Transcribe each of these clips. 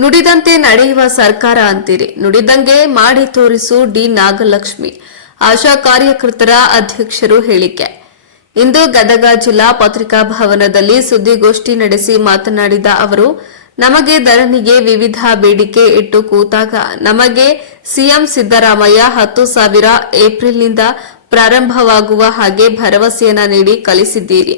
ನುಡಿದಂತೆ ನಡೆಯುವ ಸರ್ಕಾರ ಅಂತೀರಿ, ನುಡಿದಂಗೆ ಮಾಡಿ ತೋರಿಸು ಡಿ ನಾಗಲಕ್ಷ್ಮಿ. ಆಶಾ ಕಾರ್ಯಕರ್ತರ ಅಧ್ಯಕ್ಷರು ಹೇಳಿಕೆ. ಇಂದು ಗದಗ ಜಿಲ್ಲಾ ಪತ್ರಿಕಾ ಭವನದಲ್ಲಿ ಸುದ್ದಿಗೋಷ್ಠಿ ನಡೆಸಿ ಮಾತನಾಡಿದ ಅವರು, ನಮಗೆ ಧರಣಿಗೆ ವಿವಿಧ ಬೇಡಿಕೆ ಇಟ್ಟು ಕೂತಾಗ ನಮಗೆ ಸಿಎಂ ಸಿದ್ದರಾಮಯ್ಯ 10,000 ಏಪ್ರಿಲ್ನಿಂದ ಪ್ರಾರಂಭವಾಗುವ ಹಾಗೆ ಭರವಸೆಯನ್ನ ನೀಡಿ ಕಳಿಸಿದ್ದೀರಿ.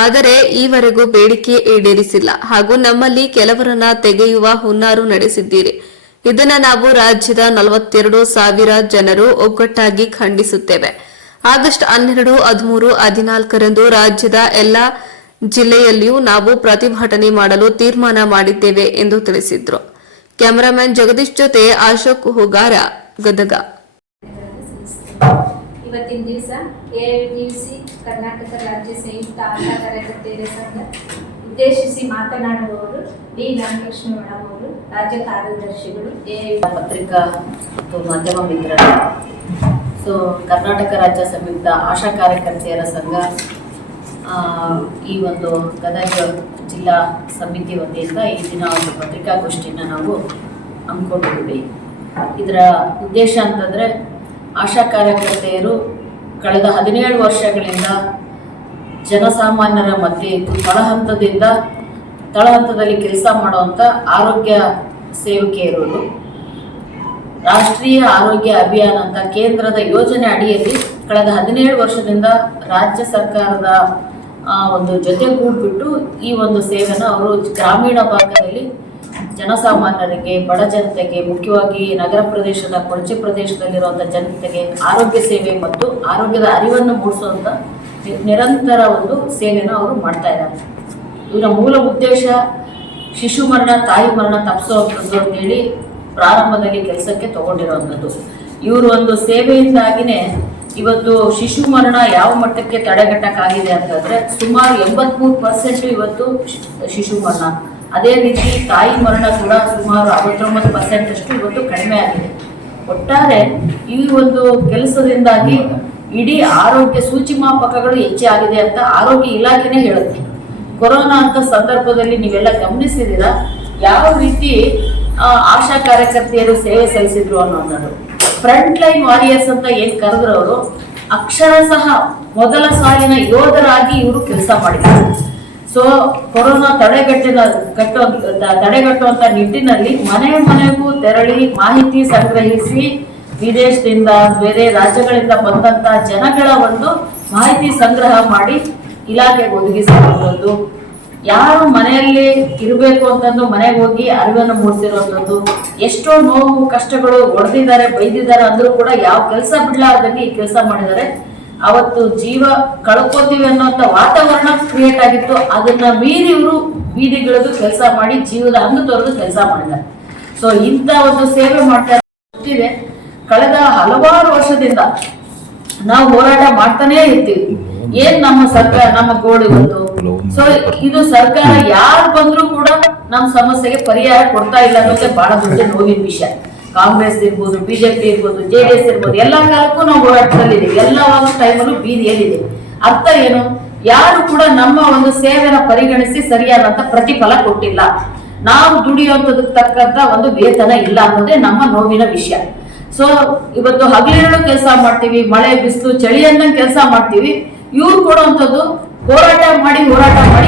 ಆದರೆ ಈವರೆಗೂ ಬೇಡಿಕೆ ಈಡೇರಿಸಿಲ್ಲ ಹಾಗೂ ನಮ್ಮಲ್ಲಿ ಕೆಲವರನ್ನ ತೆಗೆಯುವ ಹುನ್ನಾರು ನಡೆಸಿದ್ದೀರಿ. ಇದನ್ನ ನಾವು ರಾಜ್ಯದ 42,000 ಜನರು ಒಗ್ಗಟ್ಟಾಗಿ ಖಂಡಿಸುತ್ತೇವೆ. ಆಗಸ್ಟ್ 12, 13, 14ರಂದು ರಾಜ್ಯದ ಎಲ್ಲಾ ಜಿಲ್ಲೆಯಲ್ಲಿಯೂ ನಾವು ಪ್ರತಿಭಟನೆ ಮಾಡಲು ತೀರ್ಮಾನ ಮಾಡಿದ್ದೇವೆ ಎಂದು ತಿಳಿಸಿದ್ರು. ಕ್ಯಾಮರಾಮನ್ ಜಗದೀಶ್ ಜೊತೆ ಅಶೋಕ್ ಹುಗಾರ, ಗದಗ. ಇವತ್ತಿನ ದಿವಸ ಎಐಟಿಯುಸಿ ಕರ್ನಾಟಕ ರಾಜ್ಯ ಸಂಯುಕ್ತ ಆಶಾ ಕಾರ್ಯಕರ್ತೆಯರ ಸಂಘ ಉದ್ದೇಶಿಸಿ ಮಾತನಾಡುವವರು ಡಿ ನಾಗಲಕ್ಷ್ಮಿ ಮೇಡಮ್ ಅವರು, ರಾಜ್ಯ ಕಾರ್ಯದರ್ಶಿಗಳು, ಪತ್ರಿಕಾ ಮತ್ತು ಮಾಧ್ಯಮ ಮಿತ್ರರು. ಕರ್ನಾಟಕ ರಾಜ್ಯ ಸಂಯುಕ್ತ ಆಶಾ ಕಾರ್ಯಕರ್ತೆಯರ ಸಂಘ ಈ ಒಂದು ಗದಗ ಜಿಲ್ಲಾ ಸಮಿತಿ ವತಿಯಿಂದ ಈ ದಿನ ಒಂದು ಪತ್ರಿಕಾಗೋಷ್ಠಿಯನ್ನು ನಾವು ಹಮ್ಮಿಕೊಂಡಿದ್ದೀವಿ. ಇದರ ಉದ್ದೇಶ ಅಂತಂದರೆ, ಆಶಾ ಕಾರ್ಯಕರ್ತೆಯರು ಕಳೆದ 17 ವರ್ಷಗಳಿಂದ ಜನಸಾಮಾನ್ಯರ ಮಧ್ಯೆ ಇದ್ದು ತಳಹಂತದಲ್ಲಿ ಕೆಲಸ ಮಾಡುವಂಥ ಆರೋಗ್ಯ ಸೇವಕಿಯರು ರಾಷ್ಟ್ರೀಯ ಆರೋಗ್ಯ ಅಭಿಯಾನ ಅಂತ ಕೇಂದ್ರದ ಯೋಜನೆ ಅಡಿಯಲ್ಲಿ ಕಳೆದ 17 ವರ್ಷದಿಂದ ರಾಜ್ಯ ಸರ್ಕಾರದ ಒಂದು ಜೊತೆಗೂಡ್ಬಿಟ್ಟು ಈ ಒಂದು ಸೇವೆನ ಅವರು ಗ್ರಾಮೀಣ ಭಾಗದಲ್ಲಿ ಜನಸಾಮಾನ್ಯರಿಗೆ, ಬಡ ಜನತೆಗೆ, ಮುಖ್ಯವಾಗಿ ನಗರ ಪ್ರದೇಶದ ಕೊಳಚೆ ಪ್ರದೇಶದಲ್ಲಿರುವಂಥ ಜನತೆಗೆ ಆರೋಗ್ಯ ಸೇವೆ ಮತ್ತು ಆರೋಗ್ಯದ ಅರಿವನ್ನು ಮೂಡಿಸುವಂಥ ನಿರಂತರ ಒಂದು ಸೇವೆನ ಅವರು ಮಾಡ್ತಾ ಇದ್ದಾರೆ. ಇವರ ಮೂಲ ಉದ್ದೇಶ ಶಿಶು ಮರಣ, ತಾಯಿ ಮರಣ ತಪ್ಪಿಸುವಂಥದ್ದು ಅಂತೇಳಿ ಪ್ರಾರಂಭದಲ್ಲಿ ಕೆಲಸಕ್ಕೆ ತಗೊಂಡಿರುವಂಥದ್ದು. ಇವರು ಒಂದು ಸೇವೆಯಿಂದಾಗಿನೇ ಇವತ್ತು ಶಿಶು ಮರಣ ಯಾವ ಮಟ್ಟಕ್ಕೆ ತಡೆಗಟ್ಟಕ್ಕಾಗಿದೆ ಅಂತಂದರೆ, ಸುಮಾರು 83% ಇವತ್ತು ಶಿಶು ಮರಣ. ಅದೇ ರೀತಿ ತಾಯಿ ಮರಣ ಕೂಡ ಸುಮಾರು 69% ಇವತ್ತು ಕಡಿಮೆ ಆಗಿದೆ. ಒಟ್ಟಾರೆ ಈ ಒಂದು ಕೆಲಸದಿಂದಾಗಿ ಇಡೀ ಆರೋಗ್ಯ ಸೂಚಿಮಾಪಕಗಳು ಹೆಚ್ಚಾಗಿದೆ ಅಂತ ಆರೋಗ್ಯ ಇಲಾಖೆನೇ ಹೇಳುತ್ತೆ. ಕೊರೋನಾ ಅಂತ ಸಂದರ್ಭದಲ್ಲಿ ನೀವೆಲ್ಲ ಗಮನಿಸಿದ್ದೀರಾ ಯಾವ ರೀತಿ ಆಶಾ ಕಾರ್ಯಕರ್ತೆಯರು ಸೇವೆ ಸಲ್ಲಿಸಿದ್ರು ಅನ್ನೋದು. ಫ್ರಂಟ್ ಲೈನ್ ವಾರಿಯರ್ಸ್ ಅಂತ ಏನ್ ಕರೆದ್ರು ಅವರು ಅಕ್ಷರಶಃ ಮೊದಲ ಸಾಲಿನ ಯೋಧರಾಗಿ ಇವರು ಕೆಲಸ ಮಾಡಿದ್ದಾರೆ. ಕೊರೋನಾ ತಡೆಗಟ್ಟುವಂತ ನಿಟ್ಟಿನಲ್ಲಿ ಮನೆಗೂ ತೆರಳಿ ಮಾಹಿತಿ ಸಂಗ್ರಹಿಸಿ ವಿದೇಶದಿಂದ, ಬೇರೆ ರಾಜ್ಯಗಳಿಂದ ಬಂದಂತ ಜನಗಳ ಒಂದು ಮಾಹಿತಿ ಸಂಗ್ರಹ ಮಾಡಿ ಇಲಾಖೆಗೆ ಒದಗಿಸಿರುವಂಥದ್ದು. ಯಾರು ಮನೆಯಲ್ಲಿ ಇರಬೇಕು ಅಂತಂದು ಮನೆಗೆ ಹೋಗಿ ಅರಿವನ್ನು ಮೂಡಿಸಿರುವಂಥದ್ದು. ಎಷ್ಟೋ ನೋವು ಕಷ್ಟಗಳು, ಹೊಡೆದಿದ್ದಾರೆ, ಬೈದಿದ್ದಾರೆ ಅಂದ್ರೂ ಕೂಡ ಯಾವ ಕೆಲಸ ಬಿಡ್ಲಾರ್ದಂಗೆ ಈ ಕೆಲಸ ಮಾಡಿದ್ದಾರೆ. ಅವತ್ತು ಜೀವ ಕಳ್ಕೋತೀವಿ ಅನ್ನೋಂಥ ವಾತಾವರಣ ಕ್ರಿಯೇಟ್ ಆಗಿತ್ತು. ಅದನ್ನ ಮೀರಿ ಇವರು ಬೀದಿಗಿಳಿದು ಕೆಲಸ ಮಾಡಿ ಜೀವದ ಹಂಗು ತೊರೆದು ಕೆಲಸ ಮಾಡಿದ್ದಾರೆ. ಇಂಥ ಒಂದು ಸೇವೆ ಮಾಡ್ತಾ ಗೊತ್ತಿದೆ. ಕಳೆದ ಹಲವಾರು ವರ್ಷದಿಂದ ನಾವು ಹೋರಾಟ ಮಾಡ್ತಾನೇ ಇರ್ತೀವಿ. ಏನ್ ನಮ್ಮ ಸರ್ಕಾರ, ನಮ್ಮ ಗೋಳು ಇವತ್ತು. ಇದು ಸರ್ಕಾರ ಯಾರು ಬಂದ್ರೂ ಕೂಡ ನಮ್ಮ ಸಮಸ್ಯೆಗೆ ಪರಿಹಾರ ಕೊಡ್ತಾ ಇಲ್ಲ ಅನ್ನೋದೇ ಬಹಳ ದೊಡ್ಡ ನೋವಿನ ವಿಷಯ. ಕಾಂಗ್ರೆಸ್ ಇರ್ಬೋದು, ಬಿಜೆಪಿ ಇರ್ಬೋದು, JDS ಇರ್ಬೋದು, ಎಲ್ಲಾ ಕಾಲಕ್ಕೂ ನಾವು ಹೋರಾಟದಲ್ಲಿದ್ದೀವಿ. ಎಲ್ಲ ಒಂದು ಟೈಮಲ್ಲೂ ಬೀದಿಯಲ್ಲಿದೆ. ಅರ್ಥ ಏನು? ಯಾರು ಕೂಡ ನಮ್ಮ ಒಂದು ಸೇವೆನ ಪರಿಗಣಿಸಿ ಸರಿಯಾದಂತ ಪ್ರತಿಫಲ ಕೊಟ್ಟಿಲ್ಲ. ನಾವು ದುಡಿಯುವಂಥದಕ್ಕೆ ತಕ್ಕಂತ ಒಂದು ವೇತನ ಇಲ್ಲ ಅನ್ನೋದೇ ನಮ್ಮ ನೋವಿನ ವಿಷಯ. ಇವತ್ತು ಹಗಲಿರುಳು ಕೆಲಸ ಮಾಡ್ತೀವಿ, ಮಳೆ ಬಿಸಿಲು ಚಳಿ ಅನ್ನಂಗೆ ಕೆಲಸ ಮಾಡ್ತೀವಿ. ಇವ್ರು ಕೊಡುವಂಥದ್ದು ಹೋರಾಟ ಮಾಡಿ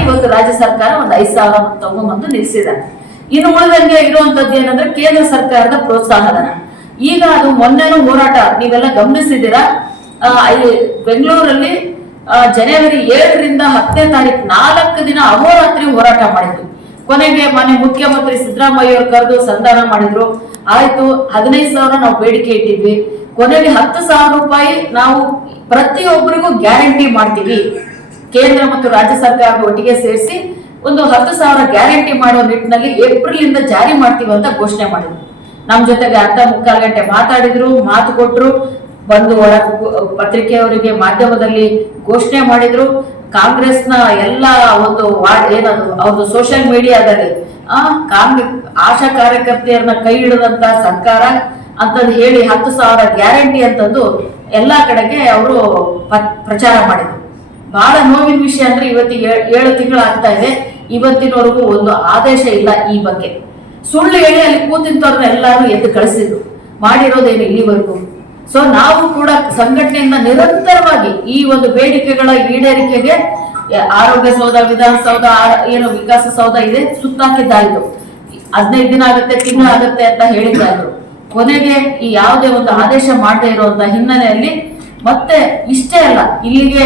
ಇವತ್ತು ರಾಜ್ಯ ಸರ್ಕಾರ ಒಂದು 5,000 ತಗೊಂಡ್ಬಂದು ನಿಲ್ಲಿಸಿದ್ದಾರೆ. ಇನ್ನು ಉಳಿದಂಗೆ ಇರುವಂತದ್ದು ಏನಂದ್ರೆ ಕೇಂದ್ರ ಸರ್ಕಾರದ ಪ್ರೋತ್ಸಾಹಧನ. ಈಗ ಅದು ಮೊನ್ನೆನೂ ಹೋರಾಟ ನೀವೆಲ್ಲ ಗಮನಿಸಿದ್ದೀರಾ. ಬೆಂಗಳೂರಲ್ಲಿ ಜನವರಿ 7ರಿಂದ 10ನೇ ತಾರೀಕು 4 ದಿನ ಅಹೋರಾತ್ರಿ ಹೋರಾಟ ಮಾಡಿದ್ರು. ಕೊನೆಗೆ ಮನೆ ಮುಖ್ಯಮಂತ್ರಿ ಸಿದ್ದರಾಮಯ್ಯ ಅವರು ಕರೆದು ಸಂಧಾನ ಮಾಡಿದ್ರು. ಆಯ್ತು, 15,000 ನಾವು ಬೇಡಿಕೆ ಇಟ್ಟಿದ್ವಿ. ಕೊನೆಗೆ 10,000 ರೂಪಾಯಿ ನಾವು ಪ್ರತಿಯೊಬ್ಬರಿಗೂ ಗ್ಯಾರಂಟಿ ಮಾಡ್ತೀವಿ. ಕೇಂದ್ರ ಮತ್ತು ರಾಜ್ಯ ಸರ್ಕಾರದ ಒಟ್ಟಿಗೆ ಸೇರಿಸಿ ಒಂದು 10,000 ಗ್ಯಾರಂಟಿ ಮಾಡುವ ನಿಟ್ಟಿನಲ್ಲಿ ಏಪ್ರಿಲ್ ಜಾರಿ ಮಾಡ್ತೀವಿ ಅಂತ ಘೋಷಣೆ ಮಾಡಿದ್ರು. ನಮ್ಮ ಜೊತೆಗೆ 3 ಗಂಟೆ ಮಾತಾಡಿದ್ರು, ಮಾತು ಕೊಟ್ಟರು, ಬಂದು ಪತ್ರಿಕೆಯವರಿಗೆ ಮಾಧ್ಯಮದಲ್ಲಿ ಘೋಷಣೆ ಮಾಡಿದ್ರು. ಕಾಂಗ್ರೆಸ್ನ ಎಲ್ಲ ಒಂದು ಏನದು ಅವ್ರದ್ದು ಸೋಷಿಯಲ್ ಮೀಡಿಯಾದಲ್ಲಿ ಆಶಾ ಕಾರ್ಯಕರ್ತೆಯರನ್ನ ಕೈ ಹಿಡಿದಂತ ಸರ್ಕಾರ ಅಂತಂದು ಹೇಳಿ 10,000 ಗ್ಯಾರಂಟಿ ಅಂತಂದು ಎಲ್ಲಾ ಕಡೆಗೆ ಅವರು ಪ್ರಚಾರ ಮಾಡಿದ್ರು. ಬಹಳ ನೋವಿನ ವಿಷಯ ಅಂದ್ರೆ ಇವತ್ತಿಗೆ 7 ತಿಂಗಳು ಆಗ್ತಾ ಇದೆ, ಇವತ್ತಿನವರೆಗೂ ಒಂದು ಆದೇಶ ಇಲ್ಲ ಈ ಬಗ್ಗೆ. ಸುಳ್ಳು ಹೇಳಿ ಅಲ್ಲಿ ಕೂತಿಂತವ್ರನ್ನ ಎಲ್ಲಾರು ಎದ್ದು ಕಳಿಸಿದ್ರು, ಮಾಡಿರೋದೇನು ಇಲ್ಲಿವರೆಗೂ. ಸೊ ನಾವು ಕೂಡ ಸಂಘಟನೆಯಿಂದ ನಿರಂತರವಾಗಿ ಈ ಒಂದು ಬೇಡಿಕೆಗಳ ಈಡೇರಿಕೆಗೆ ಆರೋಗ್ಯ ಸೌಧ, ವಿಧಾನಸೌಧ, ಏನು ವಿಕಾಸಸೌಧ ಇದೆ ಸುತ್ತಾಕಿದ್ದಾಯ್ತು. 15 ದಿನ ಆಗುತ್ತೆ, ತಿಂಗಳು ಆಗುತ್ತೆ ಅಂತ ಹೇಳಿದ್ದಾಯ್ತು. ಕೊನೆಗೆ ಈ ಯಾವುದೇ ಒಂದು ಆದೇಶ ಮಾಡದೇ ಇರುವಂತ ಹಿನ್ನೆಲೆಯಲ್ಲಿ ಮತ್ತೆ ಇಷ್ಟೇ ಅಲ್ಲ, ಇಲ್ಲಿಗೆ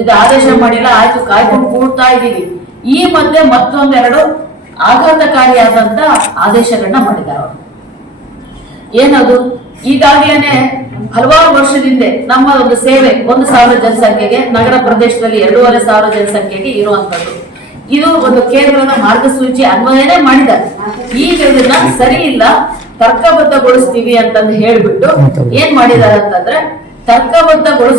ಇದು ಆದೇಶ ಮಾಡಿಲ್ಲ, ಆಯ್ತು ಕಾಯ್ಕೊಂಡು ಕೂಡ್ತಾ ಇದ್ದೀವಿ. ಈ ಮಧ್ಯೆ ಮತ್ತೊಂದೆರಡು ಆಘಾತಕಾರಿಯಾದಂತ ಆದೇಶಗಳನ್ನ ಮಾಡಿದ್ದಾರೆ ಅವರು. ಏನದು, ಈಗಾಗಲೇ ಹಲವಾರು ವರ್ಷದಿಂದ ನಮ್ಮ ಒಂದು ಸೇವೆ 1,000 ಜನಸಂಖ್ಯೆಗೆ, ನಗರ ಪ್ರದೇಶದಲ್ಲಿ 2,500 ಜನಸಂಖ್ಯೆಗೆ ಇರುವಂತದ್ದು. ಇದು ಒಂದು ಕೇಂದ್ರದ ಮಾರ್ಗಸೂಚಿ ಅನ್ವಯನೇ ಮಾಡಿದ್ದಾರೆ. ಈಗ ಇದನ್ನ ಸರಿ ಇಲ್ಲ, ತರ್ಕಬದ್ಧಗೊಳಿಸ್ತೀವಿ ಅಂತಂದು ಹೇಳ್ಬಿಟ್ಟು ಏನ್ ಮಾಡಿದ್ದಾರೆ ಅಂತಂದ್ರೆ, ತರ್ಕಬದ್ಧಗೊಳಿಸ